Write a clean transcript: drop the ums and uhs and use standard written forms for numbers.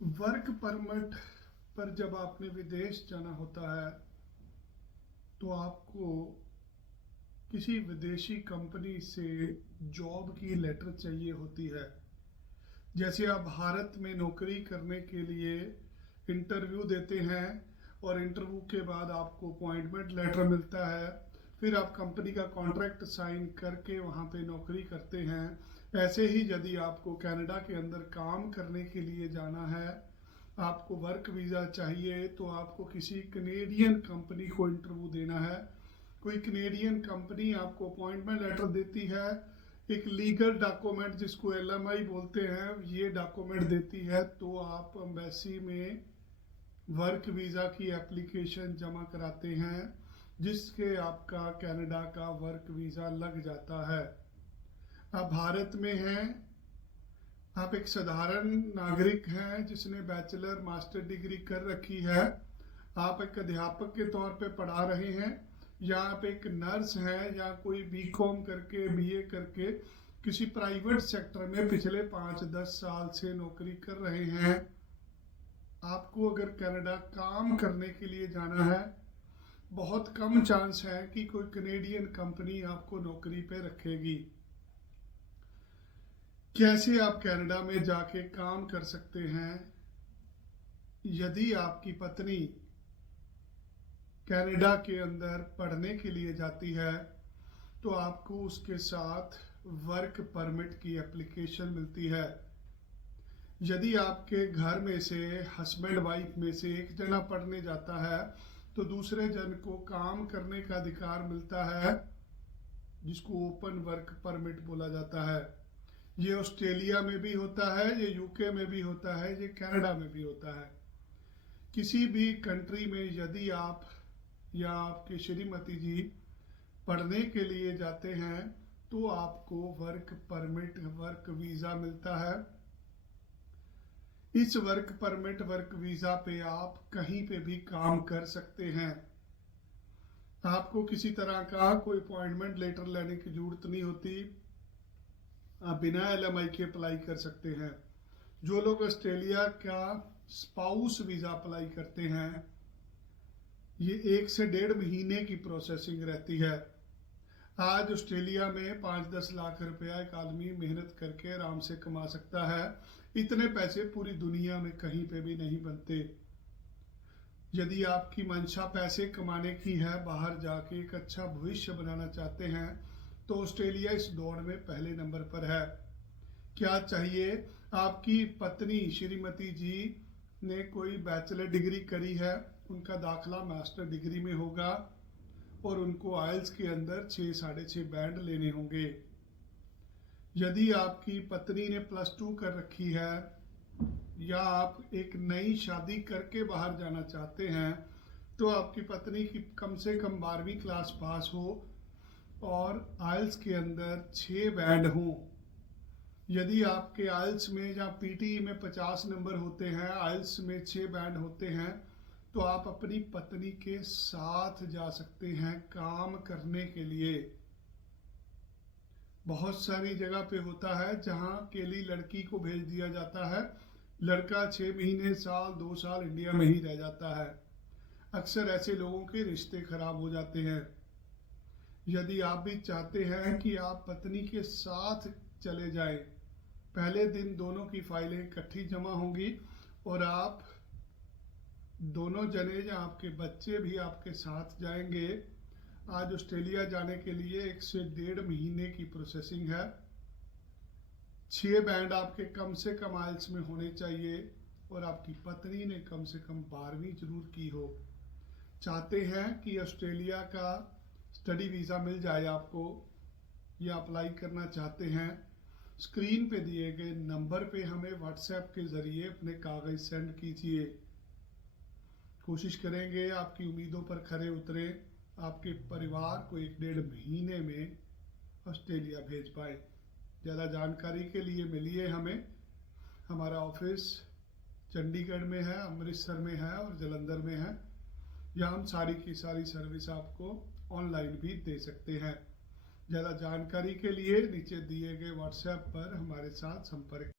Work permit पर जब आपने विदेश जाना होता है तो आपको किसी विदेशी कंपनी से जॉब की लेटर चाहिए होती है। जैसे आप भारत में नौकरी करने के लिए इंटरव्यू देते हैं और इंटरव्यू के बाद आपको अपॉइंटमेंट लेटर मिलता है, फिर आप कंपनी का कॉन्ट्रैक्ट साइन करके वहाँ पे नौकरी करते हैं। ऐसे ही यदि आपको कनाडा के अंदर काम करने के लिए जाना है, आपको वर्क वीज़ा चाहिए, तो आपको किसी कनेडियन कंपनी को इंटरव्यू देना है। कोई कनेडियन कंपनी आपको अपॉइंटमेंट लेटर देती है, एक लीगल डॉक्यूमेंट जिसको एलएमआई बोलते हैं, ये डॉक्यूमेंट देती है, तो आप एम्बेसी में वर्क वीज़ा की एप्लीकेशन जमा कराते हैं, जिसके आपका कनाडा का वर्क वीज़ा लग जाता है। आप भारत में हैं, आप एक साधारण नागरिक हैं जिसने बैचलर मास्टर डिग्री कर रखी है, आप एक अध्यापक के तौर पे पढ़ा रहे हैं, या आप एक नर्स हैं, या कोई बीकॉम करके बीए करके किसी प्राइवेट सेक्टर में पिछले 5-10 साल से नौकरी कर रहे हैं। आपको अगर कनाडा काम करने के लिए जाना है, बहुत कम चांस है कि कोई कनेडियन कंपनी आपको नौकरी पे रखेगी। कैसे आप कनाडा में जाके काम कर सकते हैं? यदि आपकी पत्नी कनाडा के अंदर पढ़ने के लिए जाती है तो आपको उसके साथ वर्क परमिट की एप्लीकेशन मिलती है। यदि आपके घर में से हस्बैंड वाइफ में से एक जना पढ़ने जाता है तो दूसरे जन को काम करने का अधिकार मिलता है, जिसको ओपन वर्क परमिट बोला जाता है। ये ऑस्ट्रेलिया में भी होता है, ये यूके में भी होता है, ये कनाडा में भी होता है। किसी भी कंट्री में यदि आप या आपकी श्रीमती जी पढ़ने के लिए जाते हैं तो आपको वर्क परमिट, वर्क वीज़ा मिलता है। इस वर्क परमिट, वर्क वीज़ा पे आप कहीं पे भी काम कर सकते हैं। आपको किसी तरह का कोई अपॉइंटमेंट लेटर लेने की जरूरत नहीं होती, आप बिना एलएमआई के अप्लाई कर सकते हैं। जो लोग ऑस्ट्रेलिया का स्पाउस वीज़ा अप्लाई करते हैं, ये 1 से 1.5 महीने की प्रोसेसिंग रहती है। आज ऑस्ट्रेलिया में 5-10 लाख रुपया एक आदमी मेहनत करके आराम से कमा सकता है। इतने पैसे पूरी दुनिया में कहीं पे भी नहीं बनते। यदि आपकी मंशा पैसे कमाने की है, बाहर जाके एक अच्छा भविष्य बनाना चाहते हैं, तो ऑस्ट्रेलिया इस दौड़ में पहले नंबर पर है। क्या चाहिए? आपकी पत्नी श्रीमती जी ने कोई बैचलर डिग्री करी है, उनका दाखला मास्टर डिग्री में होगा और उनको आइल्स के अंदर 6-6.5 बैंड लेने होंगे। यदि आपकी पत्नी ने +2 कर रखी है या आप एक नई शादी करके बाहर जाना चाहते हैं, तो आपकी पत्नी की कम से कम 12वीं क्लास पास हो और आइल्स के अंदर 6 बैंड हों। यदि आपके आइल्स में या पीटी में 50 नंबर होते हैं, आइल्स में 6 बैंड होते हैं, तो आप अपनी पत्नी के साथ जा सकते हैं काम करने के लिए। बहुत सारी जगह पे होता है जहां अकेली लड़की को भेज दिया जाता है, लड़का 6 महीने, साल, 2 साल इंडिया में ही रह जाता है। अक्सर ऐसे लोगों के रिश्ते खराब हो जाते हैं। यदि आप भी चाहते हैं कि आप पत्नी के साथ चले जाएं, पहले दिन दोनों की फाइलें इकट्ठी जमा होंगी और आप दोनों जने या आपके बच्चे भी आपके साथ जाएंगे। आज ऑस्ट्रेलिया जाने के लिए 1 से 1.5 महीने की प्रोसेसिंग है। 6 बैंड आपके कम से कम आइल्स में होने चाहिए और आपकी पत्नी ने कम से कम 12वीं जरूर की हो। चाहते हैं कि ऑस्ट्रेलिया का स्टडी वीज़ा मिल जाए आपको, या अप्लाई करना चाहते हैं, स्क्रीन पे दिए गए नंबर पे हमें व्हाट्सएप के ज़रिए अपने कागज़ सेंड कीजिए। कोशिश करेंगे आपकी उम्मीदों पर खरे उतरे, आपके परिवार को 1-1.5 महीने में ऑस्ट्रेलिया भेज पाए। ज़्यादा जानकारी के लिए मिलिए हमें। हमारा ऑफिस चंडीगढ़ में है, अमृतसर में है और जलंधर में है। यहाँ हम सारी की सारी सर्विस आपको ऑनलाइन भी दे सकते हैं। ज़्यादा जानकारी के लिए नीचे दिए गए व्हाट्सएप पर हमारे साथ संपर्क